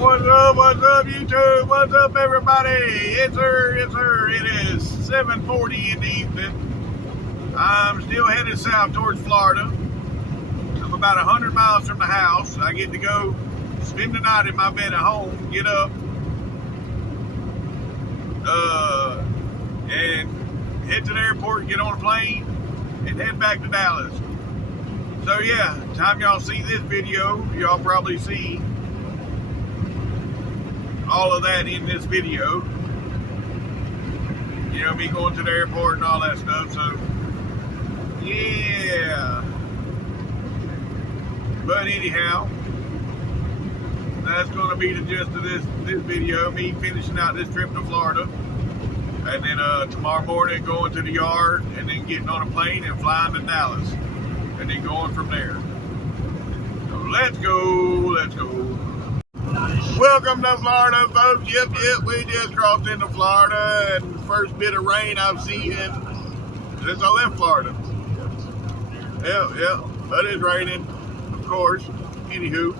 What's up, YouTube? What's up, everybody? It's her. It is 7:40 in the evening. I'm still headed south towards Florida. I'm about 100 miles from the house. I get to go spend the night in my bed at home, get up, and head to the airport, get on a plane, and head back to Dallas. So yeah, time y'all see this video, y'all probably see all of that in this video. You know, me going to the airport and all that stuff. So yeah. But anyhow, that's going to be the gist of this video. Me finishing out this trip to Florida. And then tomorrow morning going to the yard and then getting on a plane and flying to Dallas. And then going from there. So let's go. Welcome to Florida, folks. Yep, we just crossed into Florida, and first bit of rain I've seen since I left Florida. Yeah, but it's raining, of course. Anywho,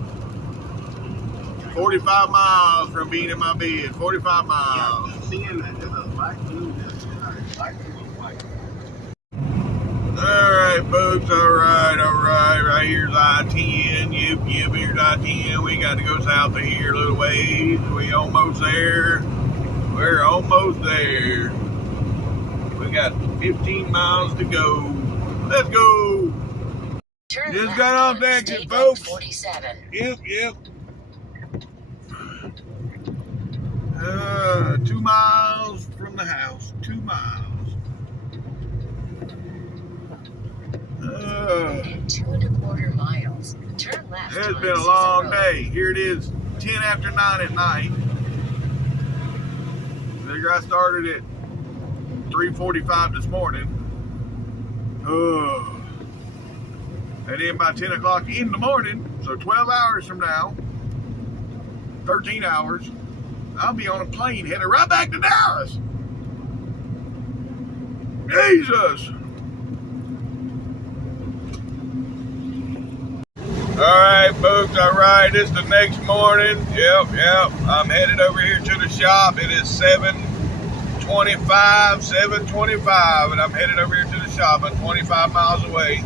45 miles from being in my bed. 45 miles. Alright, folks, alright. Right here's I-10. Yep, here's I-10. We got to go south of here a little ways. We almost there. We're almost there. We got 15 miles to go. Let's go. Just got off the exit, folks. 47. Yep. 2 miles from the house. 2 miles. In 2¼ miles, turn left. It's been a long day. Here it is, 10 after 9 at night. I started at 3:45 this morning. And then by 10 o'clock in the morning, so 12 hours from now, 13 hours, I'll be on a plane headed right back to Dallas. Jesus. Alright, folks, alright, it's the next morning. Yep, I'm headed over here to the shop. It is 7:25, and I'm headed over here to the shop. I'm 25 miles away.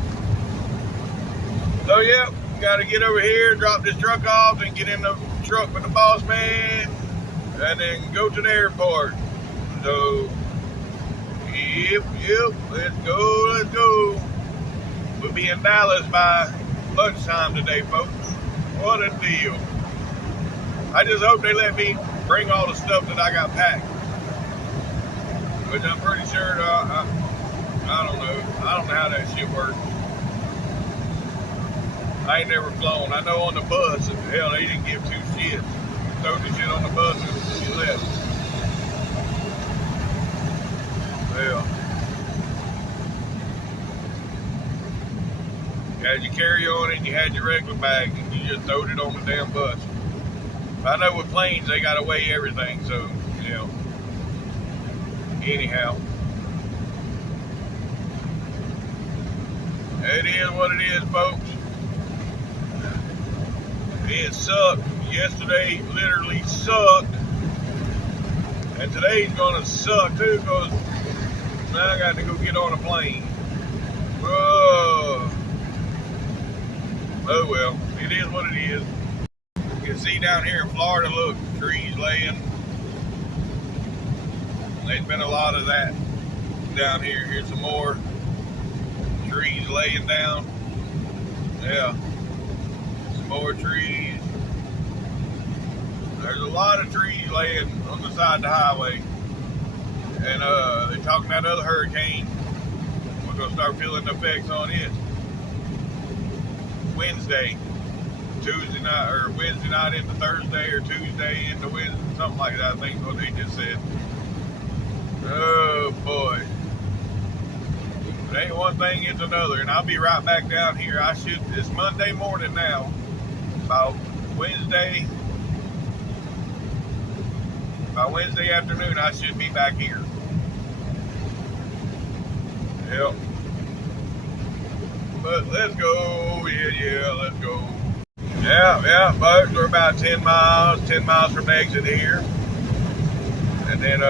So, yep, got to get over here, drop this truck off, and get in the truck with the boss man, and then go to the airport. So, yep, let's go. We'll be in Dallas by lunchtime today, folks. What a deal. I just hope they let me bring all the stuff that I got packed. Which I'm pretty sure, I don't know. I don't know how that shit works. I ain't never flown. I know on the bus, hell, they didn't give two shits. Throw the shit on the bus and you left. Well. You had your carry-on and you had your regular bag and you just throwed it on the damn bus. I know with planes they gotta weigh everything, so you know. Anyhow, it is what it is, folks. It sucked. Yesterday literally sucked, and today's gonna suck too because now I got to go get on a plane. Whoa. Oh well, it is what it is. You can see down here in Florida, look, trees laying. There's been a lot of that down here. Here's some more trees laying down. Yeah, some more trees. There's a lot of trees laying on the side of the highway. And they're talking about another hurricane. We're gonna start feeling the effects on it Wednesday, Tuesday night, or Wednesday night into Thursday, or Tuesday into Wednesday, something like that. I think is what they just said. Oh boy, it ain't one thing, it's another, and I'll be right back down here. It's Monday morning now. By Wednesday afternoon, I should be back here. Yep. But let's go, yeah, let's go. Yeah, folks, we're about 10 miles from the exit here. And then,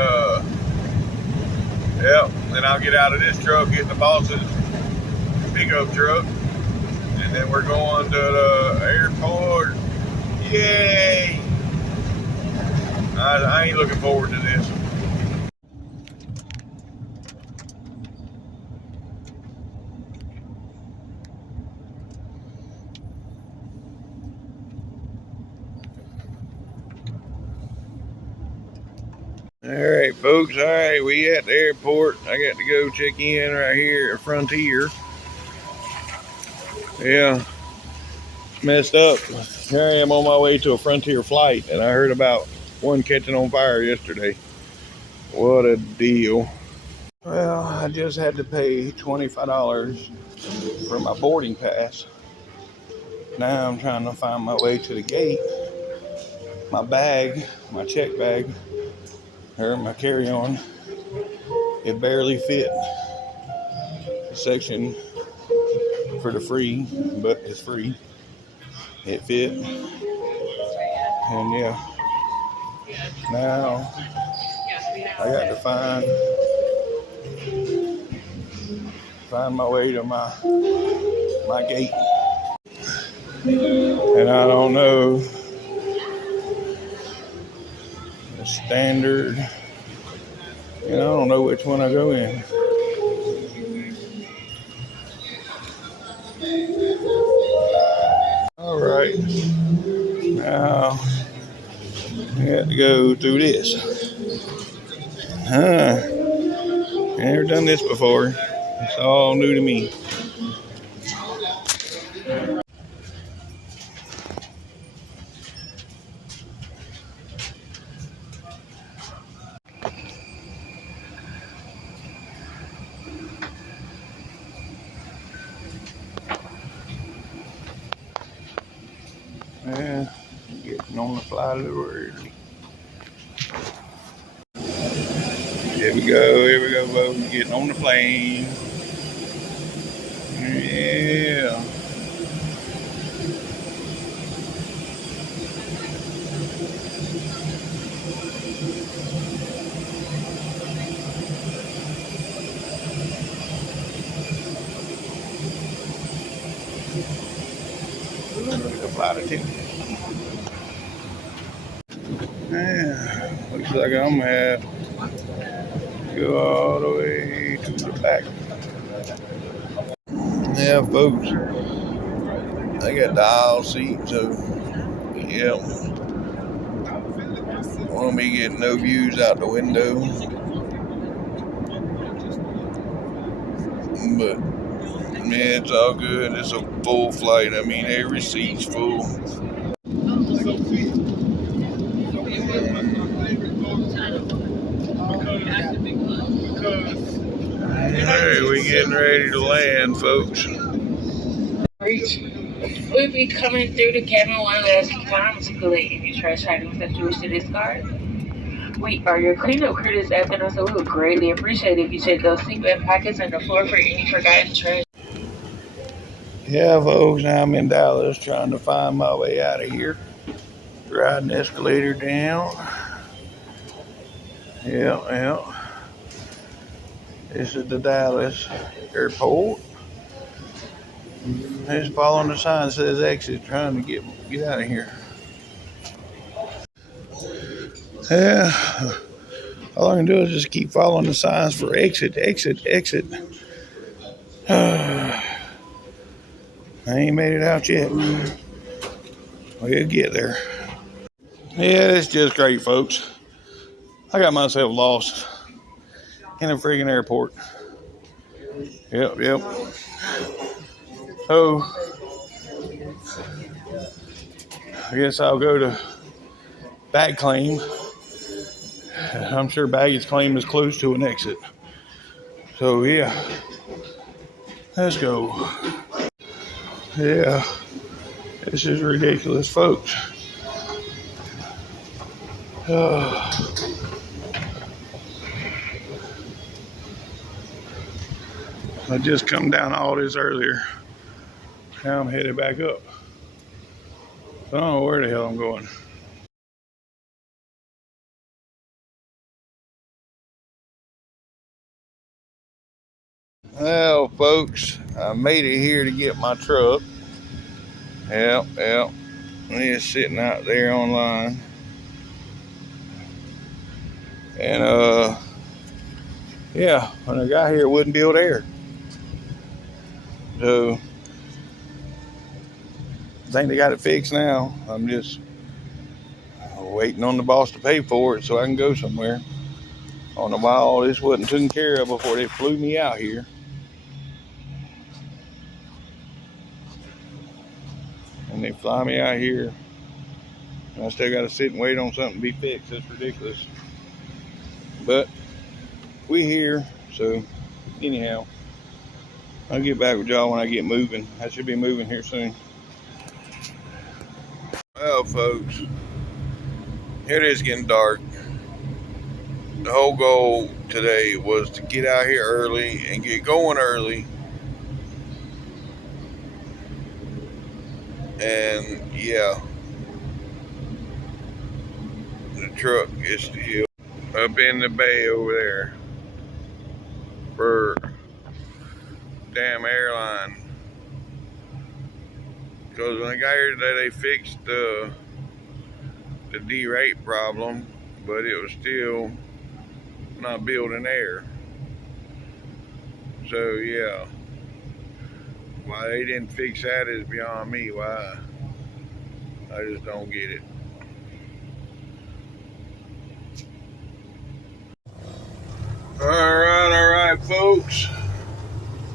then I'll get out of this truck, get in the boss's pickup truck. And then we're going to the airport. Yay! I ain't looking forward to this. All right, folks. All right, we at the airport. I got to go check in right here at Frontier. Yeah, messed up. Here I am on my way to a Frontier flight, and I heard about one catching on fire yesterday. What a deal. Well, I just had to pay $25 for my boarding pass. Now I'm trying to find my way to the gate. My bag, my check bag, or my carry-on, it barely fit the section for the free, but it's free. It fit. And yeah, now I got to find my way to my gate. And I don't know the standard, and I don't know which one I go in. All right, now I got to go through this. Never done this before. It's all new to me. Yeah, getting on the flight a little early. Here we go, folks. Getting on the plane. Yeah. The flight attendant. Yeah, looks like I'm gonna have to go all the way to the back. Yeah, folks, I got the aisle seat, so yeah, won't be getting no views out the window, but man, it's all good. It's a full flight. I mean, every seat's full. Alright, we getting ready to land, folks. We'll be coming through the cabin one last time to collect any trash items that you wish to discard. We are your cleanup crew this afternoon, so we would greatly appreciate it if you check those seatbelt pockets on the floor for any forgotten trash. Yeah, folks, now I'm in Dallas trying to find my way out of here. Riding the escalator down. Yeah. This is the Dallas airport. Just following the sign that says exit, trying to get out of here. Yeah, all I can do is just keep following the signs for exit. I ain't made it out yet. We'll get there. Yeah, it's just great, folks. I got myself lost in a friggin' airport. Yep. So, I guess I'll go to bag claim. I'm sure baggage claim is close to an exit. So, yeah. Let's go. Yeah. This is ridiculous, folks. I just come down all this earlier. Now I'm headed back up. I don't know where the hell I'm going. Well, folks, I made it here to get my truck. Yep. It's sitting out there online. And yeah, when I got here, it wouldn't build air. So I think they got it fixed now. I'm just waiting on the boss to pay for it so I can go somewhere. I don't know why all this wasn't taken care of before they flew me out here. And they fly me out here, and I still got to sit and wait on something to be fixed. That's ridiculous. But we here, so anyhow, I'll get back with y'all when I get moving. I should be moving here soon. Well, folks, it is getting dark. The whole goal today was to get out here early and get going early. And yeah, the truck is still up in the bay over there for damn airline. Because when I got here today, they fixed the derate problem, but it was still not building air. So yeah, why they didn't fix that is beyond me. Why? I just don't get it. All right, folks.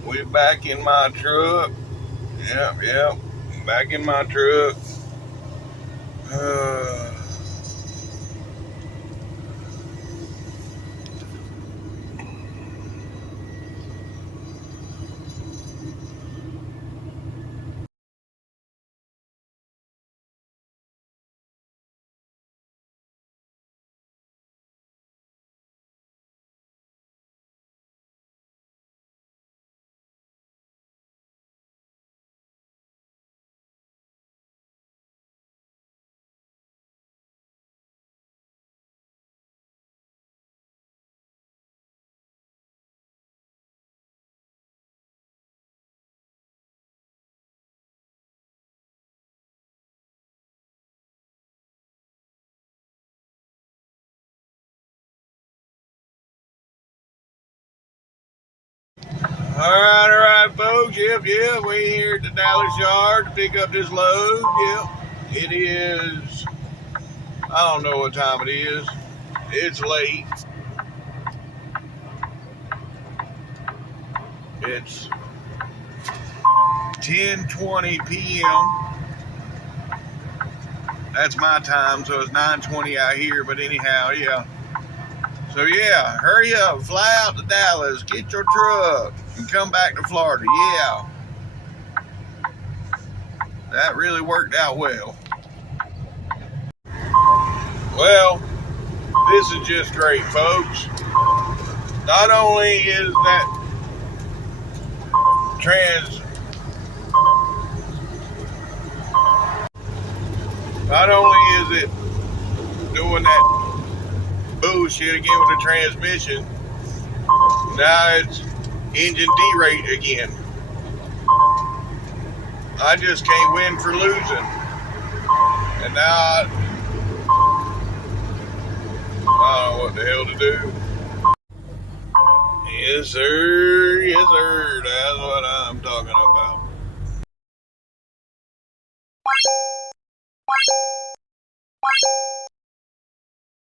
We're back in my truck. Yep. Back in my truck. All right, folks. Yep. We're here at the Dallas yard to pick up this load. Yep. It is, I don't know what time it is. It's late. It's 10:20 p.m. That's my time, so it's 9:20 out here. But anyhow, yeah. So yeah, hurry up, fly out to Dallas, get your truck, and come back to Florida. Yeah. That really worked out well. Well, this is just great, folks. Not only is that not only is it doing that bullshit again with the transmission, now it's engine derate again. I just can't win for losing. And now I don't know what the hell to do. Yes, sir. That's what I'm